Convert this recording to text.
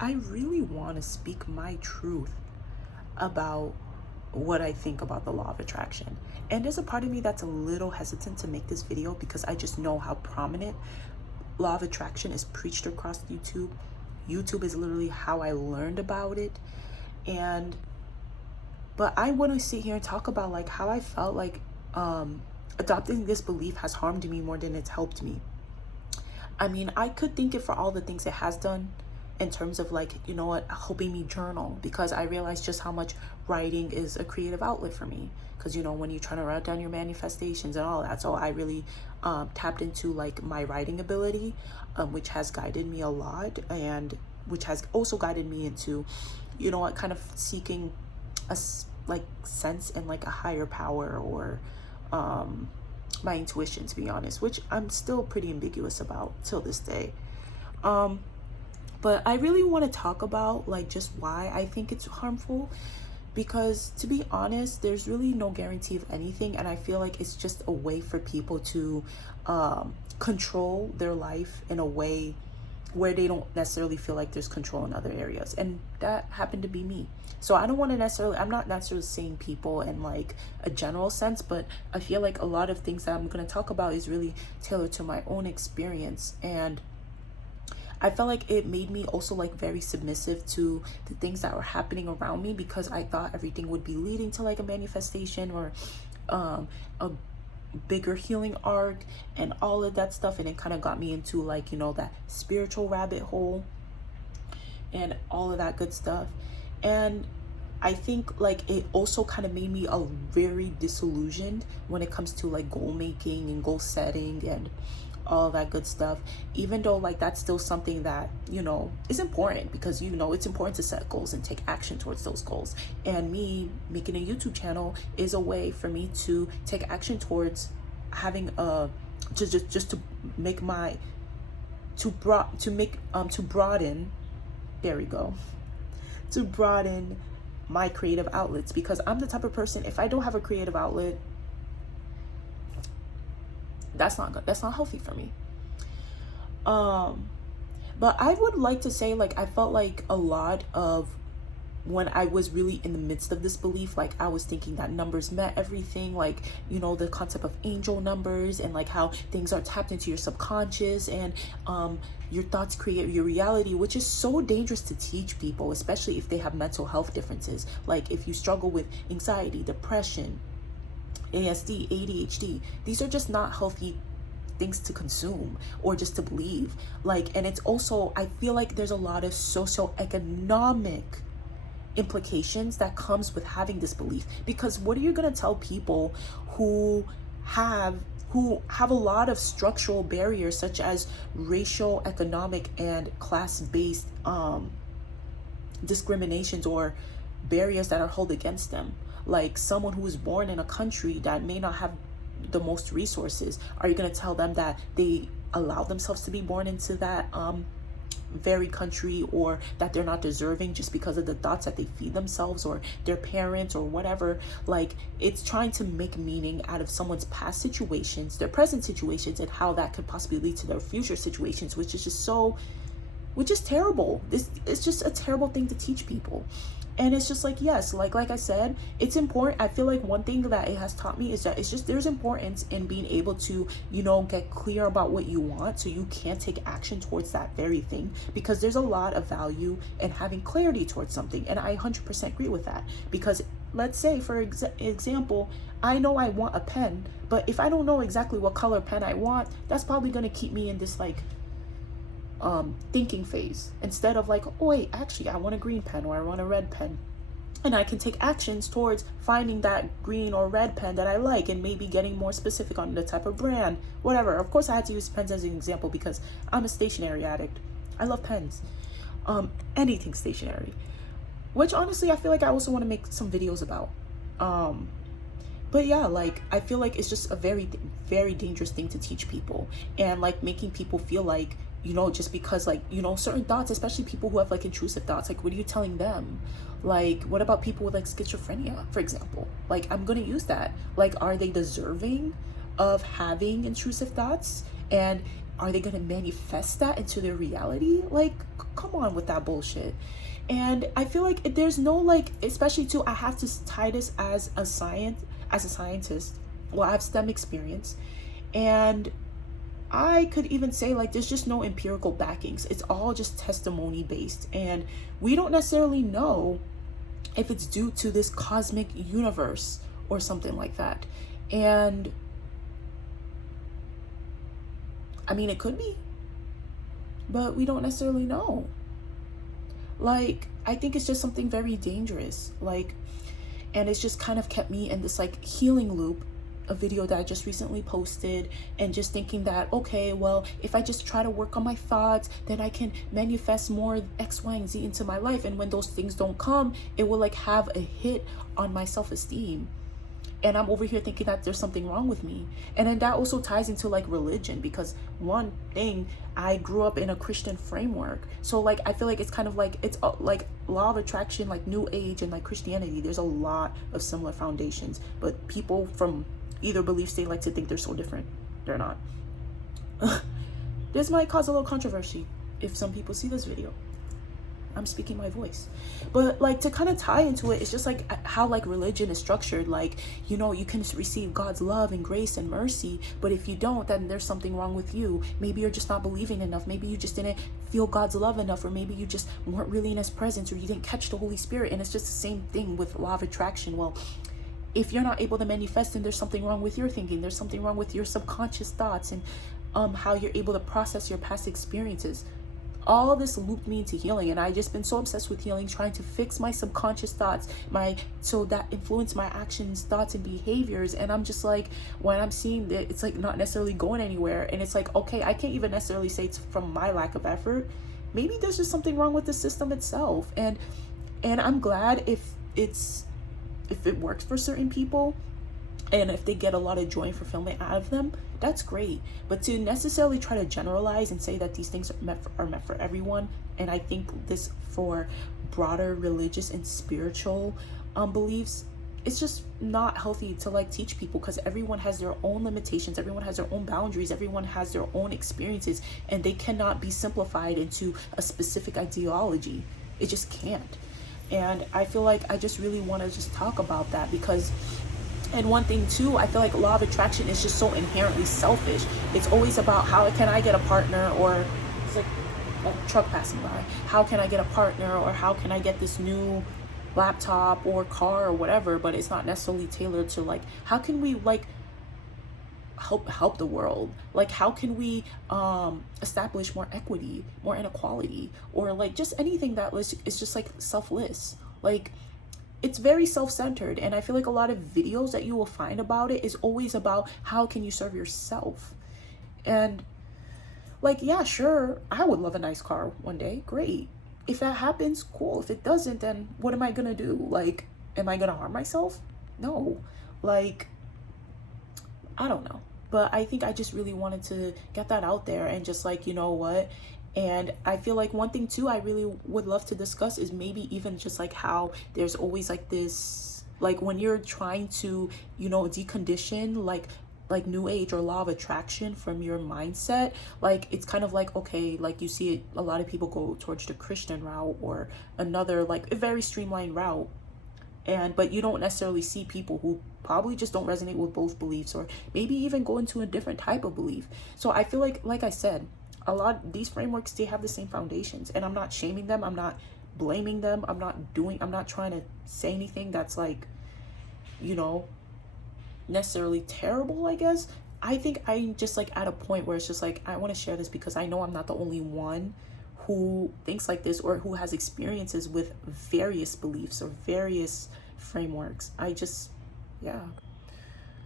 I really want to speak my truth about what I think about the law of attraction. And there's a part of me that's a little hesitant to make this video because I just know how prominent law of attraction is preached across YouTube. YouTube is literally how I learned about it. And but I want to sit here and talk about like how I felt like adopting this belief has harmed me more than it's helped me. I mean, I could thank it for all the things it has done in terms of like, you know what, helping me journal, because I realized just how much writing is a creative outlet for me. Because, you know, when you're trying to write down your manifestations and all that. So I really tapped into like my writing ability, which has guided me a lot, and which has also guided me into, you know what, kind of seeking like sense in like a higher power, or my intuition, to be honest, which I'm still pretty ambiguous about till this day. But I really want to talk about like just why I think it's harmful, because to be honest, there's really no guarantee of anything, and I feel like it's just a way for people to control their life in a way where they don't necessarily feel like there's control in other areas. And that happened to be me. So I don't want to necessarily, I'm not necessarily saying people in like a general sense, but I feel like a lot of things that I'm going to talk about is really tailored to my own experience. And I felt like it made me also like very submissive to the things that were happening around me, because I thought everything would be leading to like a manifestation or a bigger healing arc and all of that stuff. And it kind of got me into like, you know, that spiritual rabbit hole and all of that good stuff. And I think like it also kind of made me a very disillusioned when it comes to like goal making and goal setting and all that good stuff, even though like that's still something that, you know, is important, because, you know, it's important to set goals and take action towards those goals. And me making a YouTube channel is a way for me to take action towards having a just to make my to broaden, there we go, to broaden my creative outlets, because I'm the type of person, if I don't have a creative outlet, that's not good, that's not healthy for me. But I would like to say, like, I felt like a lot of when I was really in the midst of this belief, like I was thinking that numbers meant everything, like, you know, the concept of angel numbers and like how things are tapped into your subconscious, and your thoughts create your reality, which is so dangerous to teach people, especially if they have mental health differences. Like if you struggle with anxiety, depression, ASD, ADHD, these are just not healthy things to consume or just to believe. Like, and it's also, I feel like there's a lot of socioeconomic implications that comes with having this belief, because what are you going to tell people who have a lot of structural barriers, such as racial, economic, and class-based discriminations or barriers that are held against them? Like someone who was born in a country that may not have the most resources, are you going to tell them that they allow themselves to be born into that very country, or that they're not deserving just because of the thoughts that they feed themselves or their parents or whatever? Like, it's trying to make meaning out of someone's past situations, their present situations, and how that could possibly lead to their future situations, which is terrible. This is just a terrible thing to teach people. And it's just like, yes, like I said, it's important. I feel like one thing that it has taught me is that it's just, there's importance in being able to, you know, get clear about what you want so you can take action towards that very thing, because there's a lot of value in having clarity towards something. And I 100% agree with that, because let's say, for example, I know I want a pen, but if I don't know exactly what color pen I want, that's probably going to keep me in this like thinking phase, instead of like, oh wait, actually I want a green pen or I want a red pen, and I can take actions towards finding that green or red pen that I like, and maybe getting more specific on the type of brand, whatever. Of course I had to use pens as an example because I'm a stationery addict. I love pens, anything stationery, which honestly I feel like I also want to make some videos about. But yeah, like I feel like it's just a very, very dangerous thing to teach people, and like making people feel like, you know, just because like, you know, certain thoughts, especially people who have like intrusive thoughts, like what are you telling them? Like, what about people with like schizophrenia, for example? Like, I'm gonna use that. Like, are they deserving of having intrusive thoughts? And are they going to manifest that into their reality? Like, come on with that bullshit. And I feel like there's no, like, especially too, I have to tie this as a scientist. Well, I have STEM experience, and I could even say, like, there's just no empirical backings. It's all just testimony based, and we don't necessarily know if it's due to this cosmic universe or something like that. And I mean, it could be, but we don't necessarily know. Like, I think it's just something very dangerous. Like, and it's just kind of kept me in this like healing loop, a video that I just recently posted, and just thinking that, okay, well, if I just try to work on my thoughts, then I can manifest more X, Y, and Z into my life. And when those things don't come, it will like have a hit on my self-esteem. And I'm over here thinking that there's something wrong with me. And then that also ties into like religion, because one thing, I grew up in a Christian framework. So like, I feel like it's kind of like, it's like law of attraction, like New Age and like Christianity. There's a lot of similar foundations, but people from either beliefs, they like to think they're so different. They're not. This might cause a little controversy if some people see this video. I'm speaking my voice. But like, to kind of tie into it, it's just like how like religion is structured. Like, you know, you can receive God's love and grace and mercy, but if you don't, then there's something wrong with you. Maybe you're just not believing enough. Maybe you just didn't feel God's love enough, or maybe you just weren't really in his presence, or you didn't catch the Holy Spirit. And it's just the same thing with law of attraction. Well, if you're not able to manifest, then there's something wrong with your thinking. There's something wrong with your subconscious thoughts, and how you're able to process your past experiences. All this looped me into healing, and I just been so obsessed with healing, trying to fix my subconscious thoughts, so that influence my actions, thoughts, and behaviors. And I'm just like, when I'm seeing that it's like not necessarily going anywhere, and it's like, okay, I can't even necessarily say it's from my lack of effort. Maybe there's just something wrong with the system itself. And I'm glad if it works for certain people, and if they get a lot of joy and fulfillment out of them, that's great. But to necessarily try to generalize and say that these things are meant for everyone, and I think this for broader religious and spiritual beliefs, it's just not healthy to like teach people, because everyone has their own limitations, everyone has their own boundaries, everyone has their own experiences, and they cannot be simplified into a specific ideology. It just can't. And I feel like I just really want to just talk about that, because, and one thing too, I feel like law of attraction is just so inherently selfish. It's always about how can I get a partner, or it's like a truck passing by. How can I get a partner, or how can I get this new laptop or car or whatever, but it's not necessarily tailored to like, how can we like help the world? Like, how can we establish more equity, more inequality, or like just anything that is just like selfless. Like, it's very self-centered, and I feel like a lot of videos that you will find about it is always about how can you serve yourself. And like, yeah, sure, I would love a nice car one day, great. If that happens, cool. If it doesn't, then what am I gonna do? Like, am I gonna harm myself? No. Like, I don't know. But I think I just really wanted to get that out there, and just like, you know what? And I feel like one thing too I really would love to discuss is maybe even just like how there's always like this, like when you're trying to, you know, decondition like New Age or law of attraction from your mindset, like it's kind of like, okay, like you see it, a lot of people go towards the Christian route or another like a very streamlined route, but you don't necessarily see people who probably just don't resonate with both beliefs, or maybe even go into a different type of belief. So I feel like I said, a lot of these frameworks, they have the same foundations, and I'm not shaming them, I'm not blaming them, I'm not trying to say anything that's like, you know, necessarily terrible, I guess. I think I'm just like at a point where it's just like, I want to share this because I know I'm not the only one who thinks like this, or who has experiences with various beliefs or various frameworks. Yeah.